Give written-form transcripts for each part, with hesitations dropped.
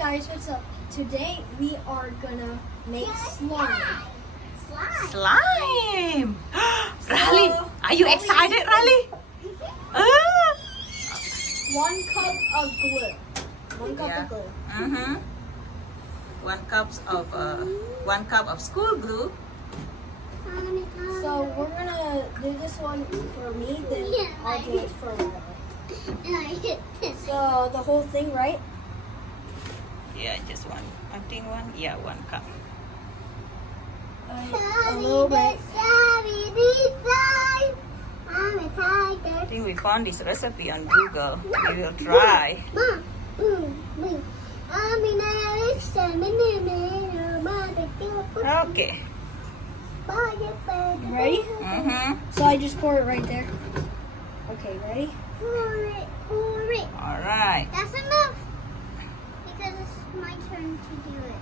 guys, what's up? Today we are gonna make slime. Slime! Riley, are you excited, Riley? 1 cup of glue. 1 cup of glue. Mm-hmm. 1 cup of school glue. So we're gonna do this one for me, then I'll do it for Riley. So the whole thing, right? Yeah, just one. I think 1 cup. A little bit. I think we found this recipe on Google. We will try. Okay. Ready? Mm-hmm. So I just pour it right there. Okay, ready? All right. That's enough. Because it's my turn to do it.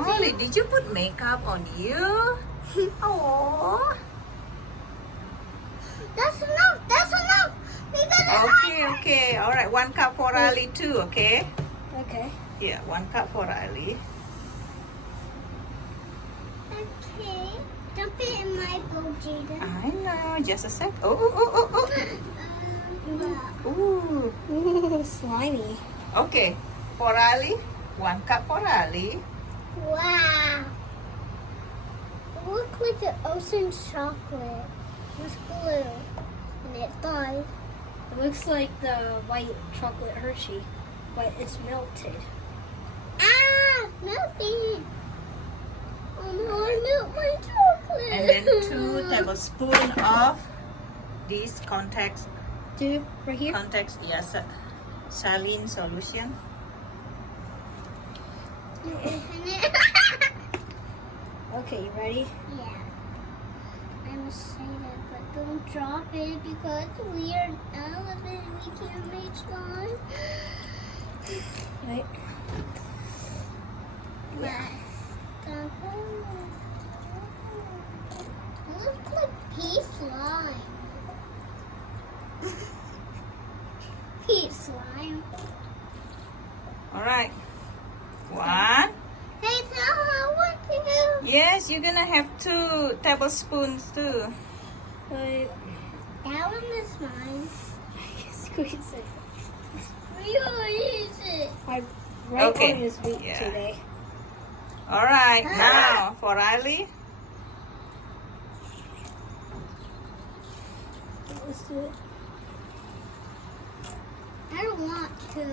Riley, did you put makeup on you? Oh. That's enough. That's enough. Because Okay. All right. 1 cup for Riley too. Okay. Okay. Yeah, 1 cup for Riley. Okay. Dump it in my bowl, Jada. I know. Just a sec. Oh. Ooh. Ooh, slimy. Okay. For Riley, 1 cup for Riley. Wow. It looks like the ocean chocolate with glue. And it died. It looks like the white chocolate Hershey, but it's melted. Ah! Melting. Oh no, I melt my chocolate. And then 2 tablespoons of this context, Right here? yes, saline solution. Okay, you ready? Yeah. I'm excited, but don't drop it because we are out of it. We can't make slime. Right. Yes. It looks like pea slime. Pea slime. All right. 1. Hey, tell her what to do. Yes, you're gonna have 2 tablespoons too. Right. That one is mine. Squeeze it. Squeeze it. Right Okay. on his week Yeah. today. All right. Now for Riley. Let's do it. I don't want to.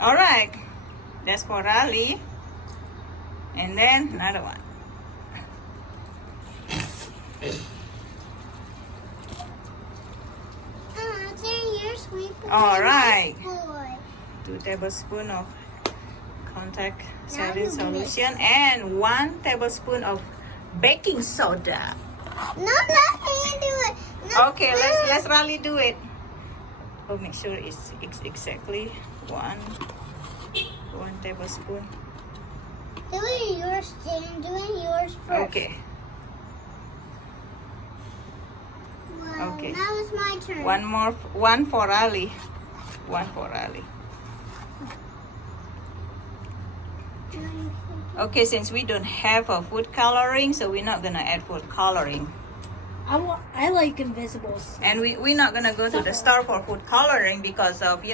All right. That's for Riley. And then another one. You're sweet boy. All right. Boy. 2 tablespoons of contact Now saline you solution and 1 tablespoon of baking soda. No, let me do it. No, Okay, let's Riley do it. Oh, make sure it's exactly 1 tablespoon. Doing yours, Jan. Doing yours first. Okay. Well, Okay. now it's my turn. 1 for Riley. 1 for Riley. Okay, since we don't have a food coloring, so we're not gonna add food coloring. I like invisibles. And we're not gonna go to the store for food coloring because of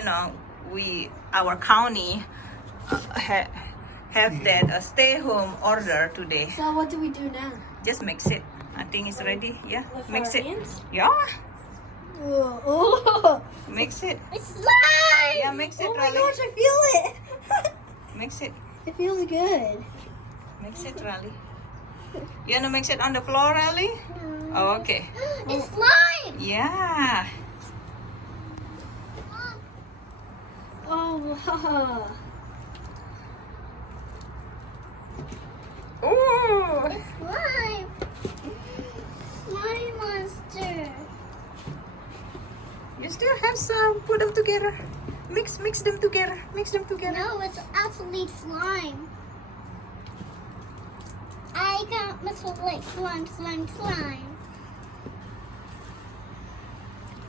our county have that stay-home order today. So what do we do now? Just mix it. I think it's ready. Yeah, With mix our it. hands? Yeah, Oh, mix it. It's slime. Yeah, mix it, oh my Riley. gosh, I feel it. Mix it. It feels good. Mix it, Riley. You wanna mix it on the floor, Riley? No. Oh, okay. It's slime. Yeah. Oh, wow. Ooh. It's slime. Slime monster. You still have some. Put them together. Mix them together. Mix them together. No, it's actually slime. I got mixed with like slime.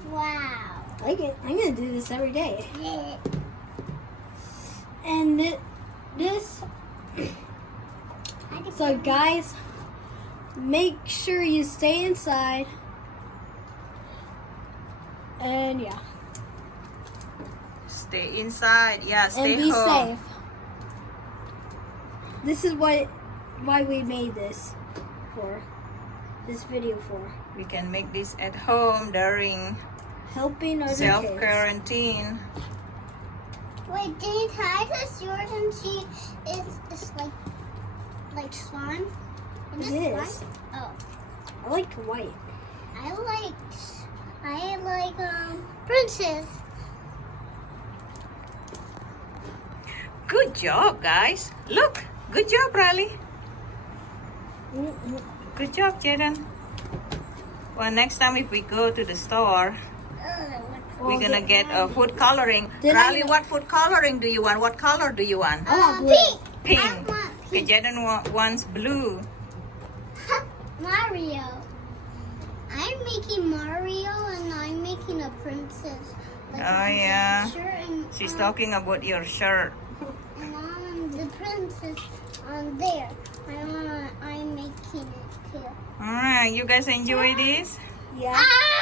Wow. I'm gonna do this every day. Yeah. And this. So guys, make sure you stay inside. And yeah. Stay inside. Yeah, stay And be home. safe. This is why we made this video for. We can make this at home during Helping other kids. self-quarantine. Wait, did I just yours and she is like slime? It this is. slime? Oh. I like white. I like princess. Good job, guys. Look, good job, Riley. Good job, Jaden. Well, next time if we go to the store, we're gonna get food coloring. Riley, what food coloring do you want? What color do you want? I want blue. Pink. I Pink. want Okay, Jaden wants blue. Mario. I'm making Mario and I'm making a princess. Like Oh, yeah. Shirt and, She's talking about your shirt. and the princess on there. I'm making it too. Alright, you guys enjoy this? Yeah. Ah!